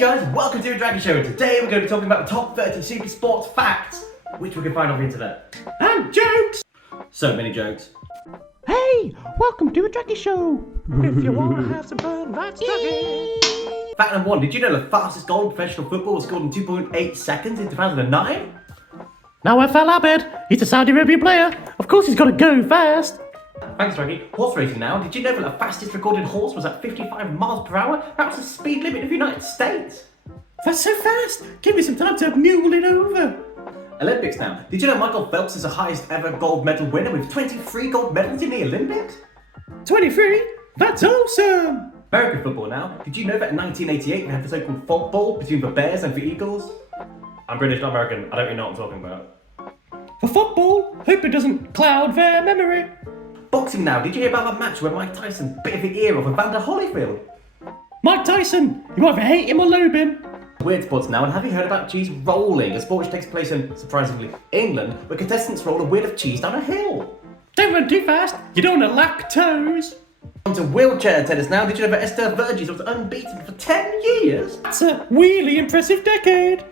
guys, welcome to a Draggy Show, and today we're going to be talking about the top 30 super sports facts, which we can find on the internet. And jokes! So many jokes. Hey, welcome to a Draggy Show. If you want to have some fun, that's Draggy. Fact number 1, did you know the fastest goal in professional football was scored in 2.8 seconds in 2009? Now Fal Abed, he's a Saudi Arabian player. Of course he's got to go fast. Thanks, Draggy. Horse racing now. Did you know that the fastest recorded horse was at 55 miles per hour? That was the speed limit of the United States. That's so fast. Give me some time to mule it over. Olympics now. Did you know Michael Phelps is the highest ever gold medal winner with 23 gold medals in the Olympics? 23? That's awesome. American football now. Did you know that in 1988 we had the so-called football between the Bears and the Eagles? I'm British, not American. I don't even know what I'm talking about. For football, hope it doesn't cloud their memory. Boxing now. Did you hear about that match where Mike Tyson bit the ear off Evander Holyfield? Mike Tyson, you either hate him or loathe him. Weird sports now, and have you heard about cheese rolling, a sport which takes place in, surprisingly, England, where contestants roll a wheel of cheese down a hill? Don't run too fast, you don't want to lactose. On to wheelchair tennis now. Did you know that Esther Verges was unbeaten for 10 years? That's a really impressive decade.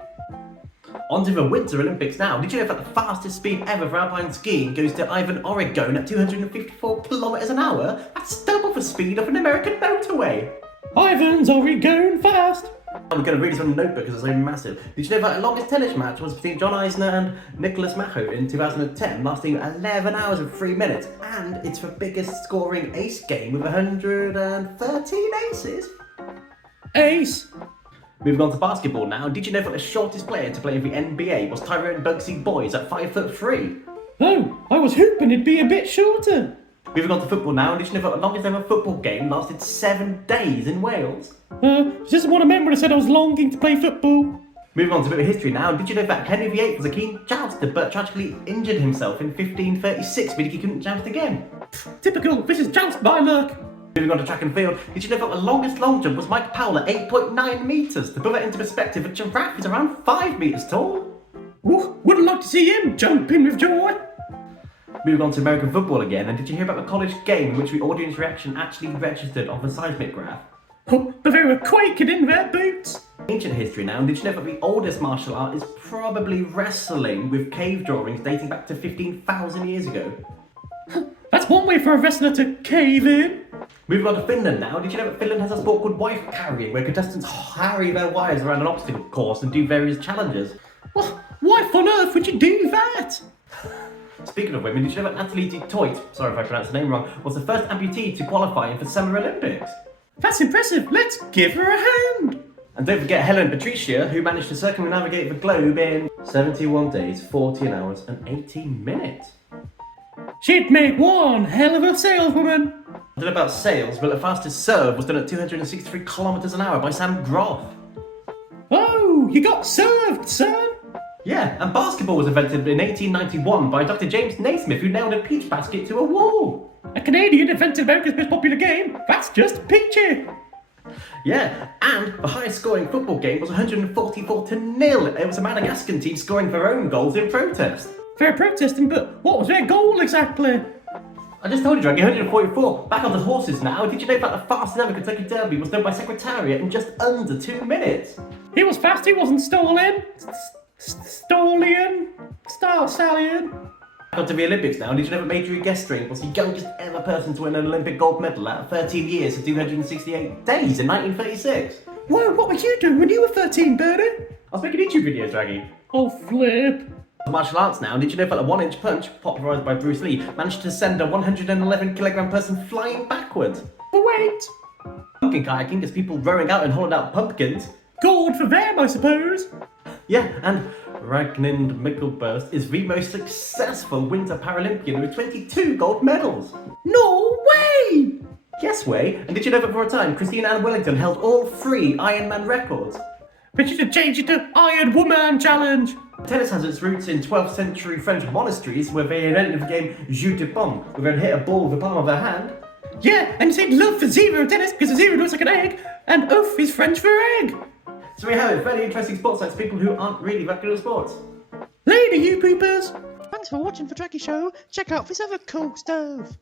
On to the Winter Olympics now. Did you know that the fastest speed ever for alpine skiing goes to Ivan, Oregon at 254 kilometers an hour? That's double the speed of an American motorway. Ivan's already going fast. I'm going to read this on a notebook because it's so massive. Did you know that the longest tennis match was between John Isner and Nicholas Macho in 2010, lasting 11 hours and 3 minutes? And it's the biggest scoring ace game with 113 aces. Ace. Moving on to basketball now. Did you know that the shortest player to play in the NBA was Tyrone Bugsy Boyes at 5'3"? Oh, I was hoping it'd be a bit shorter. Moving on to football now. Did you know that the longest ever football game lasted 7 days in Wales? It's just what I meant when I said I was longing to play football. Moving on to a bit of history now. Did you know that Henry VIII was a keen jouster but tragically injured himself in 1536, meaning he couldn't joust again? Typical, this is joust by luck. Moving on to track and field. Did you know that the longest long jump was Mike Powell at 8.9 metres? To put that into perspective, a giraffe is around 5 metres tall. Ooh, wouldn't like to see him jumping with joy. Moving on to American football again, and did you hear about the college game in which the audience reaction actually registered on the seismic graph? Oh, but they were quaking in their boots. Ancient history now, and did you know that the oldest martial art is probably wrestling, with cave drawings dating back to 15,000 years ago? That's one way for a wrestler to cave in. Moving on to Finland now, did you know that Finland has a sport called wife carrying, where contestants carry their wives around an obstacle course and do various challenges? Well, why on earth would you do that? Speaking of women, did you know that Natalie du Toit, sorry if I pronounced the name wrong, was the first amputee to qualify for Summer Olympics? That's impressive. Let's give her a hand. And don't forget Helen Patricia, who managed to circumnavigate the globe in 71 days, 14 hours and 18 minutes. She'd make one hell of a saleswoman. I don't know about sales, but the fastest serve was done at 263 kilometers an hour by Sam Groff. Oh, you got served, son. Yeah, and basketball was invented in 1891 by Dr. James Naismith, who nailed a peach basket to a wall. A Canadian invented America's most popular game. That's just peachy. Yeah, and the highest scoring football game was 144-0. It was a Madagascan team scoring their own goals in protest. They're protesting, but what was their goal exactly? I just told you, Draggy, 144. Back on the horses now. Did you know that the fastest ever Kentucky Derby was done by Secretariat in just under 2 minutes? He was fast, he wasn't stolen. Stallion? Stallion? Back onto the Olympics now. Did you know that Marjorie Gestring was the youngest ever person to win an Olympic gold medal at 13 years and 268 days in 1936? Whoa, what were you doing when you were 13, Bertie? I was making YouTube videos, Draggy. Oh, flip. Martial arts now. Did you know that a 1-inch punch, popularised by Bruce Lee, managed to send a 111-kilogram person flying backwards? But wait. Pumpkin kayaking is people rowing out and hollowed out pumpkins. Good for them, I suppose. Yeah, and Ragnhild Mikkelburst is the most successful Winter Paralympian with 22 gold medals. No way! Yes way. And did you know that for a time, Christine Ann Wellington held all 3 Ironman records? But you should change it to Iron Woman Challenge. Tennis has its roots in 12th century French monasteries where they invented the game jeu de paume, where they'd hit a ball with the palm of their hand. Yeah, and you say love for zero tennis because a zero looks like an egg, and oaf is French for egg. So we have it, fairly interesting sports sites, people who aren't really that good at sports. Later, you poopers. Thanks for watching the Draggy Show. Check out this other cool stuff.